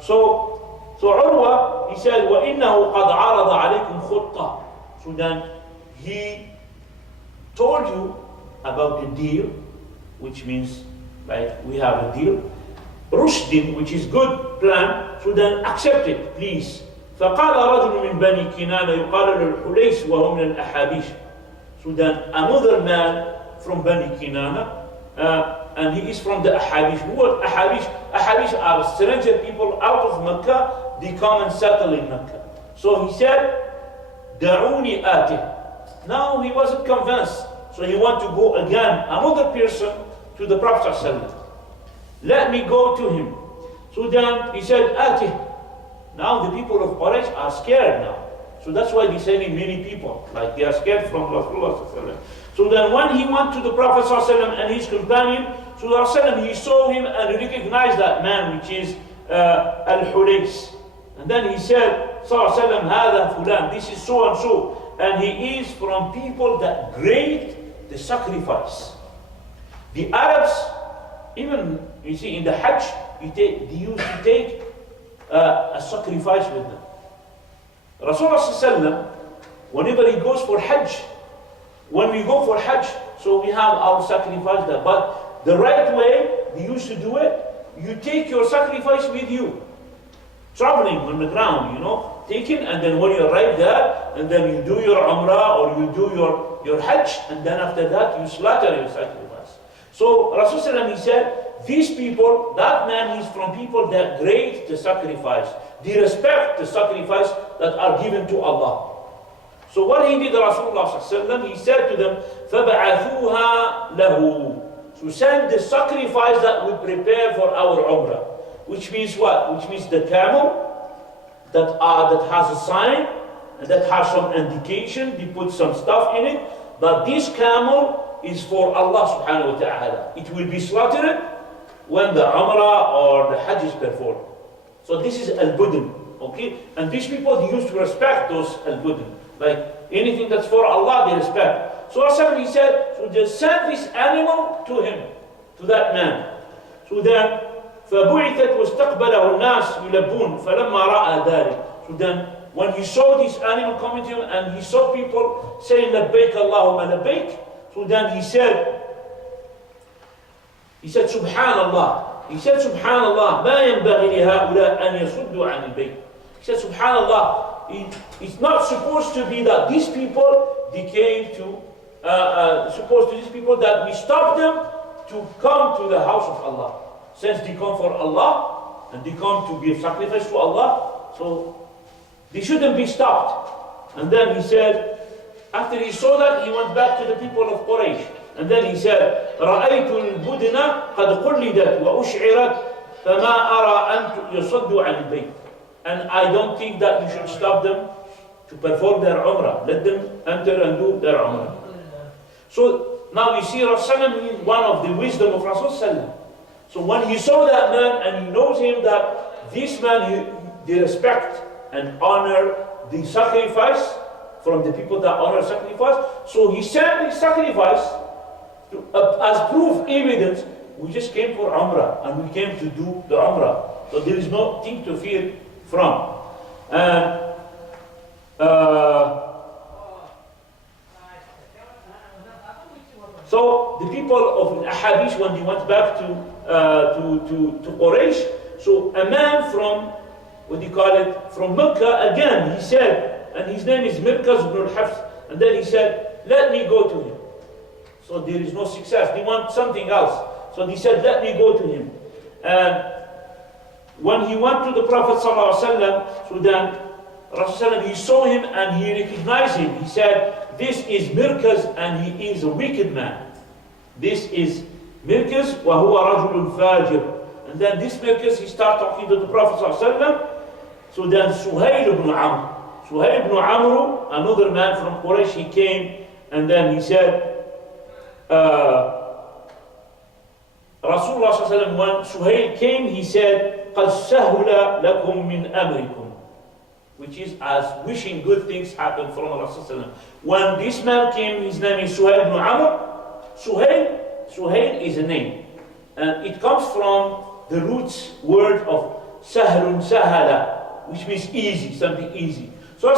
So Urwa, he said, وَإِنَّهُ قَدْ عَرَضَ عَلَيْكُمْ خُطَّةً. So then he told you about the deal, which means like we have a deal. رُشْدٍ, which is good plan, so then accept it, please. فقال رجل من بني كنانة يقال له الحليس وهو من الأحابيش. So then another man from Bani Kinana, and he is from the Ahabish. Who are Ahabish? Ahabish are stranger people out of Mecca. They come and settle in Mecca. So he said, دعوني آته. Now he wasn't convinced. So he want to go again, another person, to the Prophet ﷺ. Let me go to him. So then he said, آته. Now the people of Quraysh are scared now. So that's why they're sending many people. Like they are scared from Rasulullah ﷺ. So then when he went to the Prophet ﷺ and his companion, so ﷺ, he saw him and recognized that man, which is Al-Hulays. And then he said, ﷺ, هذا فلان, this is so and so. And he is from people that grade the sacrifice. The Arabs, even, you see, in the Hajj, they used to take a sacrifice with them. Rasulullah ﷺ, whenever he goes for Hajj, when we go for Hajj, so we have our sacrifice there. But the right way, they used to do it, you take your sacrifice with you. Traveling on the ground, you know, take it, and then when you arrive there, and then you do your Umrah or you do your Hajj, and then after that, you slaughter your sacrifice. So Rasulullah, he said, these people, that man is from people that grade the sacrifice. They respect the sacrifice that are given to Allah. So what he did, Rasulullah, he said to them, فَبَعَثُوهَا لَهُ. So send the sacrifice that we prepare for our Umrah. Which means what? Which means the camel that has a sign, and that has some indication, they put some stuff in it, but this camel is for Allah subhanahu wa ta'ala. It will be slaughtered when the Umrah or the Hajj is performed. So this is al-budn, okay? And these people, they used to respect those al-budn. Like anything that's for Allah, they respect. So Rasul, he said, so just send this animal to him, to that man. So then, فَبُعِثَتْ وَاسْتَقْبَلَهُ النَّاسِ يُلَبُّونَ فَلَمَّا رَأَى ذَلِكَ. So then, when he saw this animal coming to him, and he saw people saying, لَبَّيْكَ اللَّهُمَّ لَبَّيْكَ. So then he said, Subhanallah. He said, Subhanallah, مَا يَنْبَغِي لِهَؤُلَاء أَنْ يَصُدُّوا عَنِ الْبَيْتِ. He said, Subhanallah, it's not supposed to be that these people, they came to, these people that we stop them to come to the house of Allah. Since they come for Allah, and they come to give sacrifice to Allah, so they shouldn't be stopped. And then he said, after he saw that, he went back to the people of Quraysh. And then he said, رَأَيْتُ الْبُدْنَ قَدْ قُلِّدَتْ وَأُشْعِرَتْ فَمَا أَرَى أَنْ يَصُدُّوا عَنِ الْبَيْتِ. And I don't think that you should stop them to perform their Umrah. Let them enter and do their Umrah. So now you see Rasulullah is one of the wisdom of Rasulullah. So when he saw that man and he knows him that this man, they respect and honor the sacrifice from the people that honor sacrifice. So he sent the sacrifice to, as proof, evidence. We just came for Umrah and we came to do the Umrah. So there is nothing to fear from. And so the people of Ahabish, when they went back to Quraysh, so a man from, what do you call it, from Mecca, again, he said, and his name is Mirkaz ibn al-Hafs, and then he said, let me go to him. So there is no success, they want something else. So they said, let me go to him. And when he went to the Prophet ﷺ, so then Rasulullah, he saw him and he recognized him. He said, this is Mirkaz and he is a wicked man. This is Mirkaz wa huwa rajulun fajir. And then this Mirkaz, he started talking to the Prophet ﷺ. So then Suhail ibn Amr. Suhail ibn Amr, another man from Quraysh, he came and then he said, Rasulullah ﷺ, when Suhail came, he said, قَدْ سَهُلَ لَكُمْ مِنْ أَمْرِكُمْ. which is as wishing good things happen from Rasulullah. When this man came, his name is Suhail ibn Amr. Suhail is a name. And it comes from the roots word of Sahrun Sahala, which means easy, something easy. So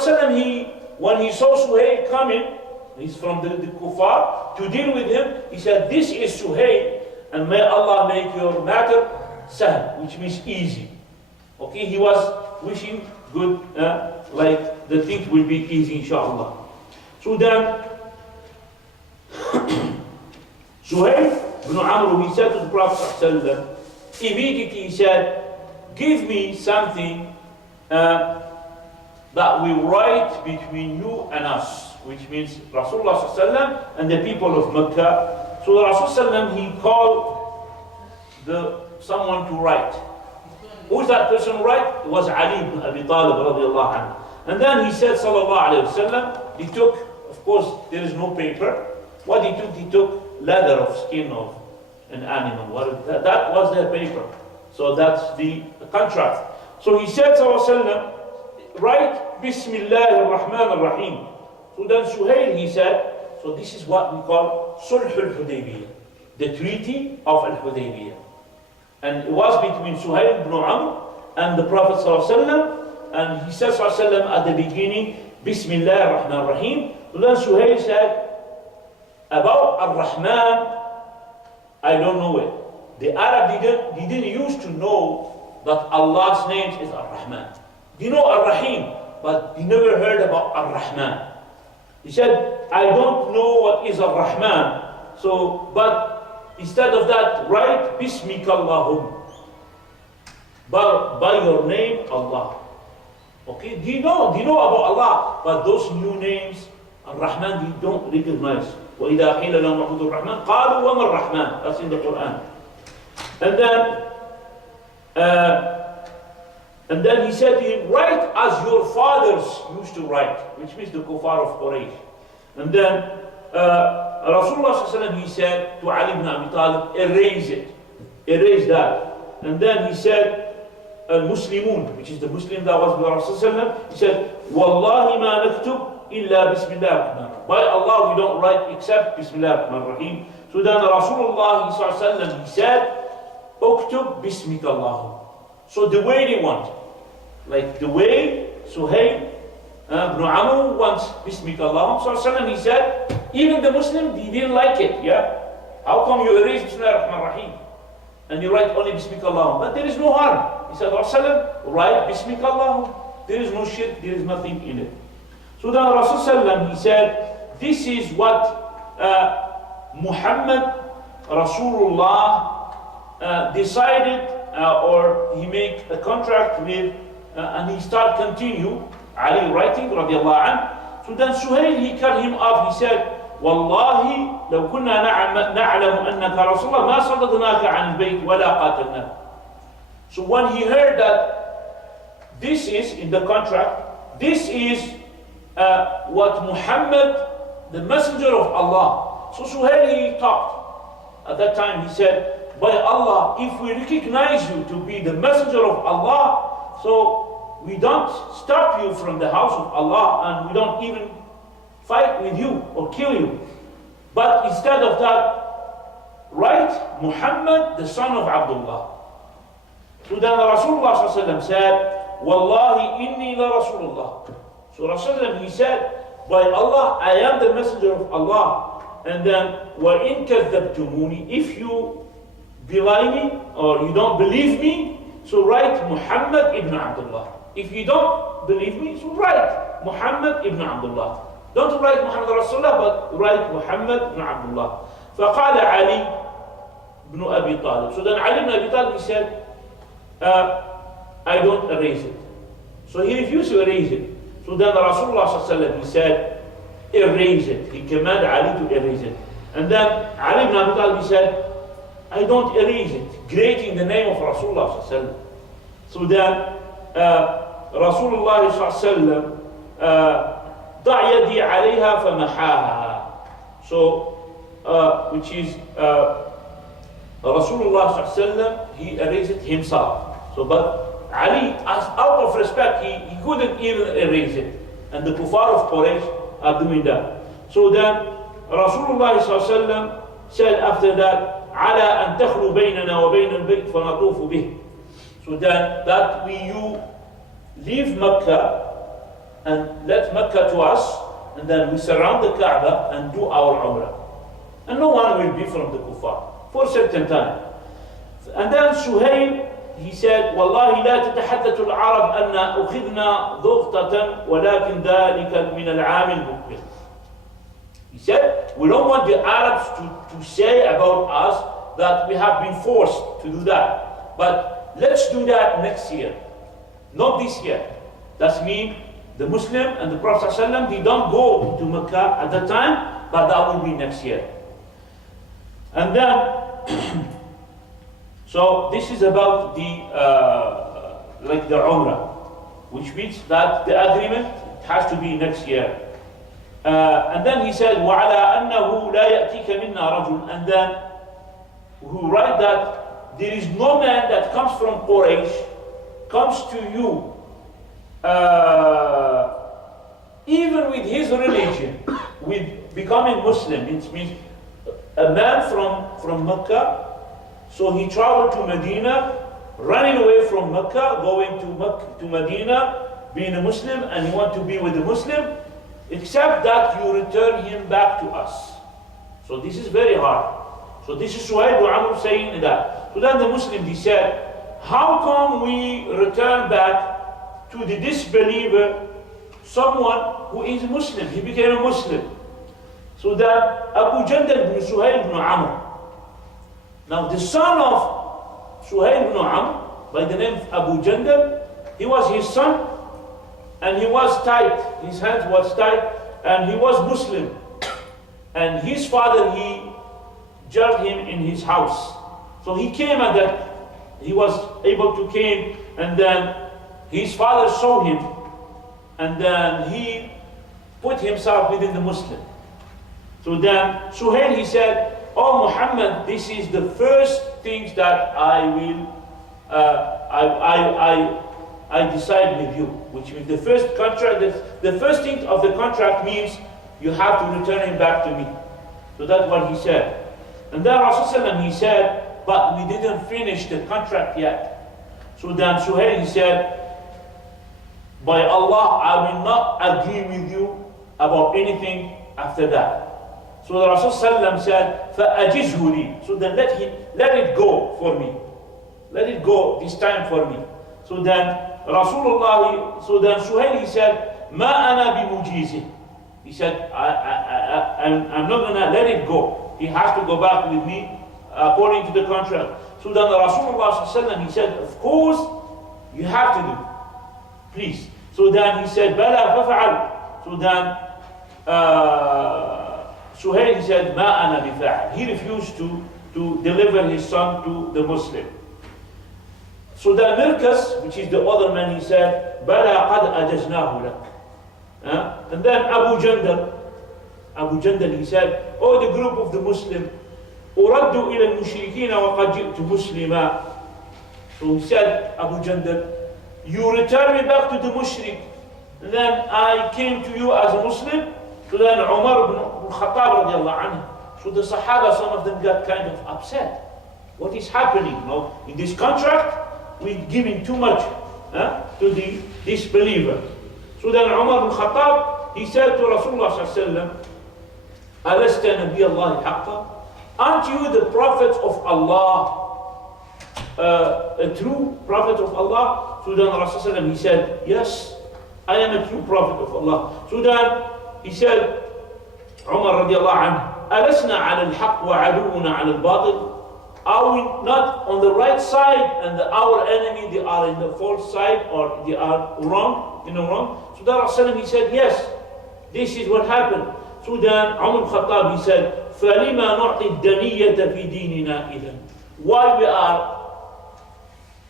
when he saw Suhail coming, he's from the kuffar, to deal with him, he said, this is Suhail, and may Allah make your matter sahl, which means easy. Okay, he was wishing good, like the things will be easy, inshallah. So then, Suhail ibn Amr, he said to the Prophet ﷺ, immediately he said, give me something that we write between you and us, which means Rasulullah ﷺ and the people of Mecca. So Rasulullah ﷺ, he called someone to write. Who's that person who write? It was Ali ibn Abi Talib radiallahu anhu. And then he said, sallallahu alayhi wasallam, he took, of course, there is no paper. What he took leather of skin of an animal. That was their paper. So that's the contract. So he said, sallallahu alayhi wasallam, write Bismillah ar-Rahman ar-Rahim. So then Suhail, he said, so this is what we call Sulh al-Hudaybiyah, the Treaty of al-Hudaybiyah. And it was between Suhail ibn Amr and the Prophet ﷺ, and he said ﷺ at the beginning, Bismillah ar-Rahman ar-Rahim. Then Suhail said, about ar-Rahman, I don't know it. The Arab didn't used to know that Allah's name is ar-Rahman. They know ar-Rahim, but they never heard about ar-Rahman. He said, I don't know what is ar-Rahman. So, but instead of that, write Bismika Allahum. By your name, Allah. Okay, do you know about Allah? But those new names, Ar-Rahman, they don't recognize. وَإِذَا قِيلَ لَهُمْ اعْبُدُوا الرَّحْمَنَ قَالُوا وَمَا الرَّحْمَنُ. That's in the Quran. And then he said to him, write as your fathers used to write, which means the kuffar of Quraysh. And then Rasulullah ﷺ, he said to Ali ibn Abi Talib, erase that. And then he said, Al-Muslimun, which is the Muslim that was with Rasulullah, he said, Wallahi ma naktub illa Bismillah ar-Rahman. By Allah, we don't write except Bismillah ar-Rahim. So then Rasulullah ﷺ, he said, Uktub Bismika Allahum. So the way they want, like the way Suhail ibn Amr wants Bismika Allahum. So he said, even the Muslim, he didn't like it, yeah? How come you erase Bismillah ar-Rahman ar-Rahim? And you write only Bismika Allahum? But there is no harm. He said, write Bismika Allahum. There is no shirk, there is nothing in it. So then Rasulullah, he said, this is what Muhammed, Rasulullah, decided, or he made a contract with, and he started continue, Ali writing, radiallahu anhu. So then Suhail, he cut him off, he said, والله لو كنا نعلم أنك رسول الله ما صدقناك عن البيت ولا قاتلناك. So when he heard that this is in the contract, this is what Muhammad, the messenger of Allah. So Suhail, he talked. At that time he said, by Allah, if we recognize you to be the messenger of Allah, so we don't stop you from the house of Allah, and we don't even fight with you or kill you. But instead of that, write Muhammad, the son of Abdullah. So then Rasulullah said, Wallahi inni la Rasulullah. So Rasulullah, he said, by Allah, I am the messenger of Allah. And then, وَإِن كَذَّبْتُمُونِ, if you belie me or you don't believe me, so write Muhammad ibn Abdullah. If you don't believe me, so write Muhammad ibn Abdullah. Don't write Muhammad Rasulullah, but write Muhammad ibn Abdullah. فقال Ali ibn Abi Talib. So then Ali ibn Abi Talib, he said, I don't erase it. So he refused to erase it. So then Rasulullah, he said, erase it. He commanded Ali to erase it. And then Ali ibn Abi Talib, he said, I don't erase it, grating the name of Rasulullah. So then Rasulullah ضع يدي عليها فمحاها. So which is Rasulullah, he erased it himself. So but Ali, out of respect, he couldn't even erase it. And the kuffar of Quraysh are doing that. So then Rasulullah ﷺ said after that, على أن تخلو بيننا وبين البيت فنطوف به. So then that you leave Mecca and let Mecca to us, and then we surround the Kaaba and do our Umrah. And no one will be from the kuffar for a certain time. And then Suhail, he said, والله لا تتحدث العرب أن أخذنا ضغطة ولكن ذلك من العام المقبل. He said, we don't want the Arabs to say about us that we have been forced to do that. But let's do that next year, not this year. That means the Muslim and the Prophet ﷺ, they don't go to Mecca at that time, but that will be next year. And then, so this is about the like the Umrah, which means that the agreement has to be next year. And then he said, وَعَلَىٰ أَنَّهُ لَا يَأْتِيكَ مِنَّا رَجُلٌ. And then, who write that there is no man that comes from Quraysh, comes to you, even with his religion, with becoming Muslim. It means a man from Mecca, so he traveled to Medina, running away from Mecca, going to Medina, being a Muslim, and he want to be with the Muslim, except that you return him back to us. So this is very hard. So this is Suhail ibn Amr saying that. So then the Muslim, he said, how come we return back to the disbeliever someone who is Muslim? He became a Muslim. So that Abu Jandal ibn Suhail ibn Amr. Now the son of Suhail ibn Amr, by the name of Abu Jandal, he was his son, and he was tied, his hands was tied, and he was Muslim. And his father, he jailed him in his house. So he came and that he was able to came, and then his father saw him, and then he put himself within the Muslim. So then Suhail, he said, oh Muhammad, this is the first things that I will, I decide with you, which means the first contract, the first thing of the contract means you have to return him back to me. So that's what he said. And then Rasulullah, he said, but we didn't finish the contract yet. So then Suhail, he said, by Allah, I will not agree with you about anything after that. So the Rasulullah said, فَأَجِزْهُ لِي. So then let it go for me. Let it go this time for me. So then Suhail, he said, مَا أَنَا بِمُجِيزِهِ. He said, I'm not gonna let it go. He has to go back with me according to the contract. So then the Rasulullah, he said, of course, you have to do. Please. So then he said, بَلَا فَفَعَلْ. So then Suhail, he said, مَا أَنَا بِفَعَلْ. He refused to deliver his son to the Muslim. So then Mirkas, which is the other man, he said, بَلَا قَدْ أَجَزْنَاهُ لَكَ. And then Abu Jandal, he said, oh, the group of the Muslim, أُرَدُّ إِلَى الْمُشْرِكِينَ وَقَدْ جِئْتُ مُسْلِمًا. So he said, Abu Jandal, you return me back to the mushrik, and then I came to you as a Muslim. So then Umar ibn Khattab radiallahu anhu. So the Sahaba, some of them got kind of upset. What is happening? In this contract, we're giving too much to the disbeliever. So then Umar ibn Khattab, he said to Rasulullah sallallahu alaihi wasallam, أَلَسْتَ نَبِيَ اللَّهِ حَقًّا. Aren't you the prophet of Allah, a true prophet of Allah? So then Rasulullah, he said, yes, I am a true prophet of Allah. So then he said, Umar radiallahu anhu, أَلَسْنَا عَلَى الْحَقِّ وَعَدُوُّنَا عَلَى الْبَاطِلِ. Are we not on the right side, and our enemy, they are in the false side, or they are wrong, wrong? So then Rasulullah, he said, yes, this is what happened. So then Umar Khattab, he said, فَلِمَا نُعْطِ الدَّنِيَّةَ فِي دِينِنَا إِذًا. Why we are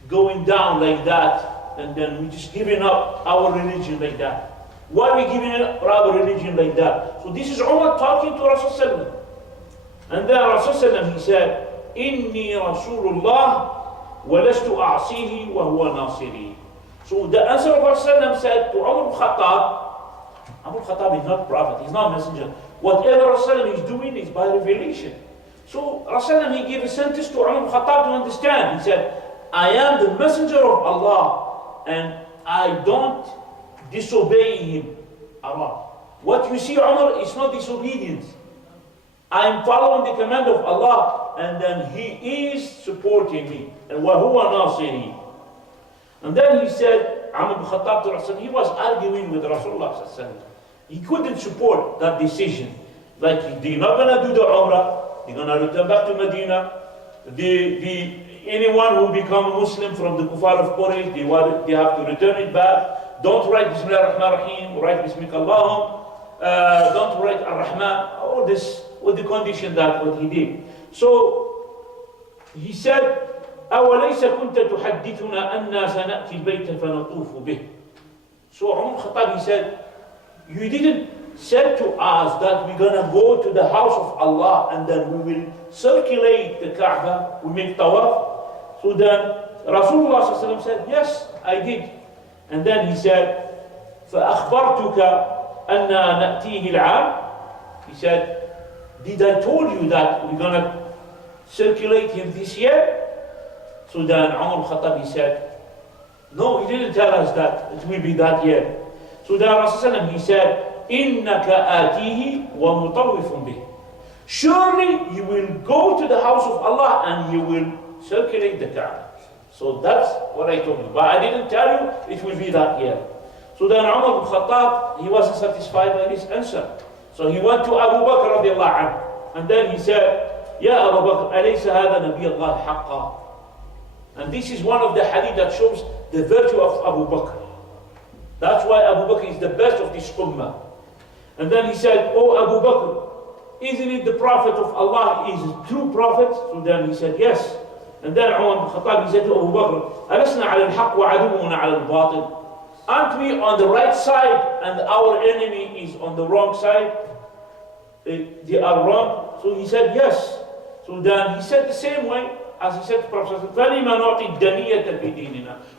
going down like that, and then we just giving up our religion like that? Why are we giving up our religion like that? So this is Umar talking to Rasulullah. And then Rasulullah, he said, إِنِّي رَسُولُ اللَّهِ وَلَسْتُ أَعْصِيهِ وَهُوَ نَاصِرِي. So the answer of Rasulullah said to Umar al-Khattab is not prophet, he's not messenger. Whatever Rasulullah is doing is by revelation. So Rasulullah, he gave a sentence to Umar al-Khattab to understand. He said, I am the messenger of Allah and I don't disobey him at all. What you see, Umar, is not disobedience. I am following the command of Allah and then he is supporting me. And وَهُوَ نَاصِرِي. And then he said, Umar al-Khattab to Rasulullah, he was arguing with Rasulullah. He couldn't support that decision. Like, they're not going to do the Umrah, they're going to return back to Medina. Anyone who become Muslim from the Kuffar of Quraysh, they have to return it back. Don't write Bismillah ar-Rahman ar-Rahim, write Bismillah Allahum. Don't write Ar-Rahman. All this with the condition that what he did. So he said, أَوَلَيْسَ كُنْتَ تُحَدِّثُنَا أَنَّا سَنَأْتِي الْبَيْتَ فَنَطُوفُ بِهِ. So Umar al-Khattab, he said, you didn't say to us that we're going to go to the house of Allah and then we will circulate the Kaaba, we make tawaf. So then Rasulullah said, yes, I did. And then he said, فَأَخْبَرْتُكَ أَنَّا نَأْتِيهِ الْعَامِ. He said, did I told you that we're going to circulate him this year? So then Umar al-Khattab, he said, no, he didn't tell us that it will be that year. So then Rasulullah, he said, إِنَّكَ آتِيهِ وَمُطَوِّفٌ بِهِ. Surely you will go to the house of Allah and you will circulate the Kaaba. So that's what I told you. But I didn't tell you it will be that year. So then Umar al-Khattab, he wasn't satisfied by this answer. So he went to Abu Bakr radiallahu anhu. And then he said, Ya Abu Bakr, أَلَيْسَ هَذَا نَبِيَ اللَّهِ حَقًّا. And this is one of the hadith that shows the virtue of Abu Bakr. That's why Abu Bakr is the best of this ummah. And then he said, oh Abu Bakr, isn't it the Prophet of Allah is a true prophet? So then he said, yes. And then Umar al-Khattab, he said to Abu Bakr, أَلَسْنَا عَلَى الْحَقِّ وَعَدُوُّنَا عَلَى الْبَاطِلِ. Aren't we on the right side and our enemy is on the wrong side? They are wrong. So he said, yes. So then he said the same way as he said to Prophet,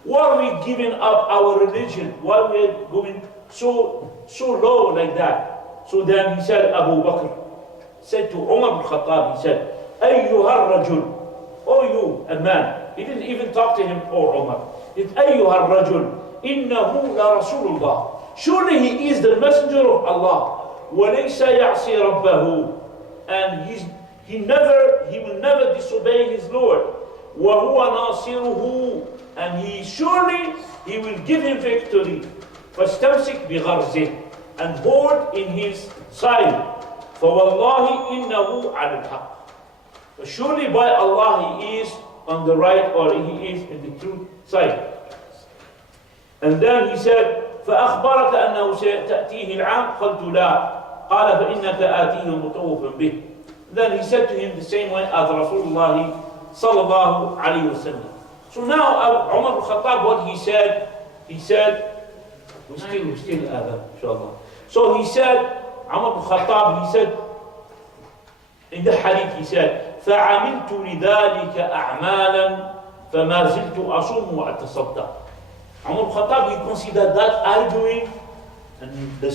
why are we giving up our religion? Why are we going so low like that? So then he said, Abu Bakr said to Umar al-Khattab, he said, أَيُّهَا الرَّجُلُ. Oh you, a man. He didn't even talk to him, oh Umar. It's أَيُّهَا الرَّجُلُ إِنَّهُ لَرَسُولُ اللَّهِ. Surely he is the messenger of Allah. وَلَيْسَ يَعْصِي رَبَّهُ. And he will never disobey his Lord. وَهُوَ نَاصِرُهُ. And he will give him victory. فَاسْتَمْسِكْ بِغَرْزِهِ. And hold in his side. فَوَاللَّهِ إِنَّهُ عَلَى الْحَقِّ. But surely by Allah he is on the right, or he is in the true side. And then he said, فَأَخْبَرَكَ أَنَّهُ سَيَأْتِيهِ الْعَامِ قَلْتُ لَا قَالَ فَإِنَّكَ آتِيهِ مُطَوَّفًا بِهِ. Then he said to him the same way as Rasulullah sallallahu alayhi wa sallam. So now Umar al-Khattab, what he said, we still Adam, inshallah. So he said, Umar al-Khattab, he said, in the hadith he said, فَعَمِلْتُ لِذَلِكَ أَعْمَالًا فَمَا زِلْتُ أَصُومُ وَأَتَصَدَّقُ. Umar al-Khattab, he considered that arguing and the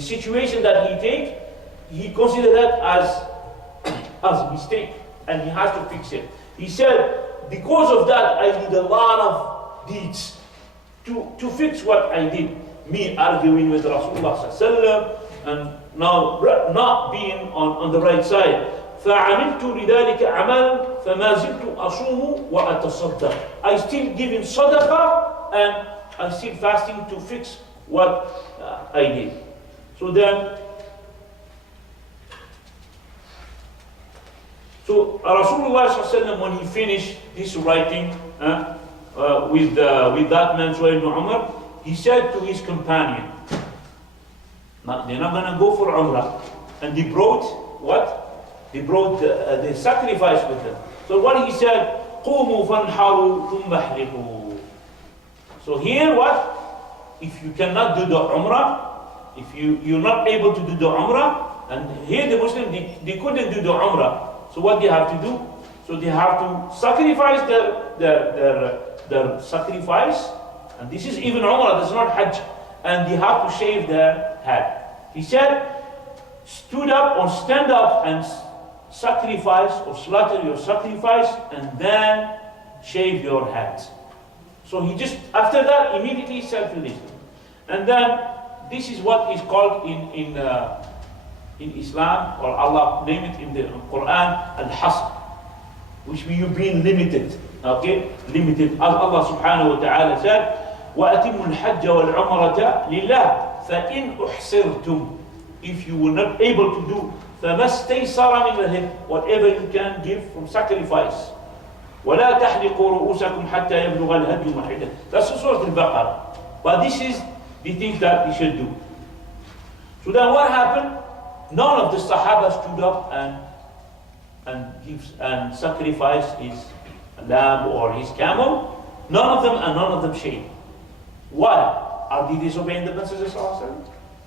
situation that he take, he considered that as a mistake and he has to fix it. He said, because of that I did a lot of deeds to fix what I did. Me arguing with Rasulullah sallallahu and now not being on the right side. فَعَمِلْتُ لِذَلِكَ عَمَلًا فَمَا زِلْتُ أَصُومُ وَأَتَصَدَّقُ. I still giving sadaqah and I still fasting to fix what I did. So then, Rasulullah sallallahu when he finished this writing with that man Suhail ibn Umar, he said to his companion, they're not going to go for Umrah, and they brought what? They brought the sacrifice with them. So what he said, قُومُوا فَانْحَرُوا ثُمَّ احْلِقُوا. So here what? If you cannot do the Umrah, if you're not able to do the Umrah, and here the Muslims, they couldn't do the Umrah. So what they have to do? So they have to sacrifice their sacrifice, and this is even Umrah, this is not Hajj, and they have to shave their head. He said, stand up and sacrifice or slaughter your sacrifice and then shave your head. So he just, after that, immediately self-released. And then, this is what is called in Islam, or Allah name it in the Quran, al-hasr, which means you've been limited. Okay? Limited. As Allah subhanahu wa ta'ala said, وَأَتِمُّ الْحَجَّ وَالْعُمْرَةَ لِلَّهِ فَإِنْ أُحْصِرْتُمْ. If you were not able to do فَمَا اسْتَيْسَرَ مِنَ الْهَدْيِ, whatever you can give from sacrifice. وَلَا تَحْلِقُوا رُؤُوسَكُمْ حَتَّى يَبْلُغَ الْهَدْيُ مَحِلَّهُ. That's Surah Al-Baqarah. But this is the things that we should do. So then what happened? None of the Sahaba stood up and sacrificed his lamb or his camel. None of them, and none of them shaved. Why? Are they disobeying the Messenger?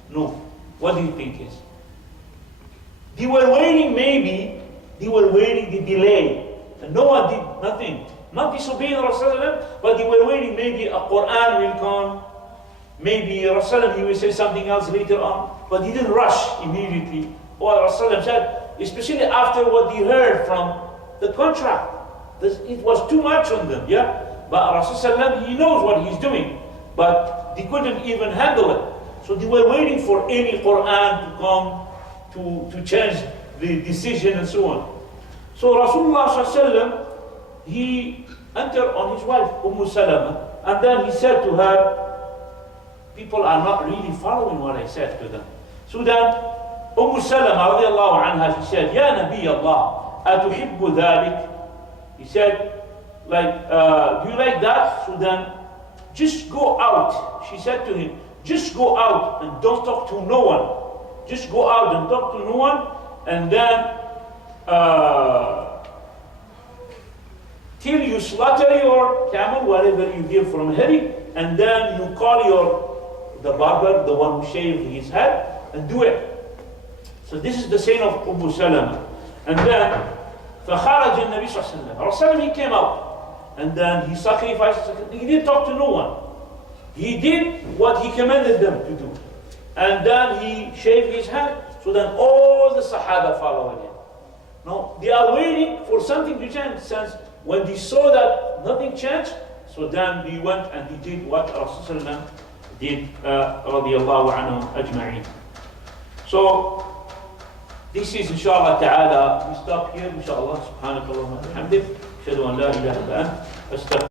No. What do you think is? They were waiting, maybe, they were waiting the delay. And no one did nothing. Not disobeying Rasulullah, but they were waiting, maybe a Quran will come. Maybe Rasulullah, he will say something else later on. But he didn't rush immediately. Or Rasulullah said, especially after what he heard from the contract. It was too much on them, yeah? But Rasulullah, he knows what he's doing. But they couldn't even handle it. So they were waiting for any Quran to come to change the decision and so on. So Rasulullah, he entered on his wife, Salama, and then he said to her, people are not really following what I said to them. So then, Salama radiallahu anha, she said, Ya Nabi Allah, atuhibbu dhalik? He said, do you like that? So then, just go out. She said to him, just go out and don't talk to no one. Just go out and talk to no one, and then till you slaughter your camel, whatever you give from heri, and then you call the barber, the one who shaved his head, and do it. So this is the saying of Salama. And then فخرج النبي صلى الله عليه وسلم. Rasulullah, he came out, and then he sacrificed. He didn't talk to no one. He did what he commanded them to do. And then he shaved his head. So then all the Sahaba followed him. No, they are waiting for something to change. Since when they saw that nothing changed, so then they went and they did what Rasulullah did, radiallahu anhum ajma'in. So this is inshallah ta'ala, we stop here, inshallah, subhanakallah wa bihamdik, ashhadu an la ilaha illa ant,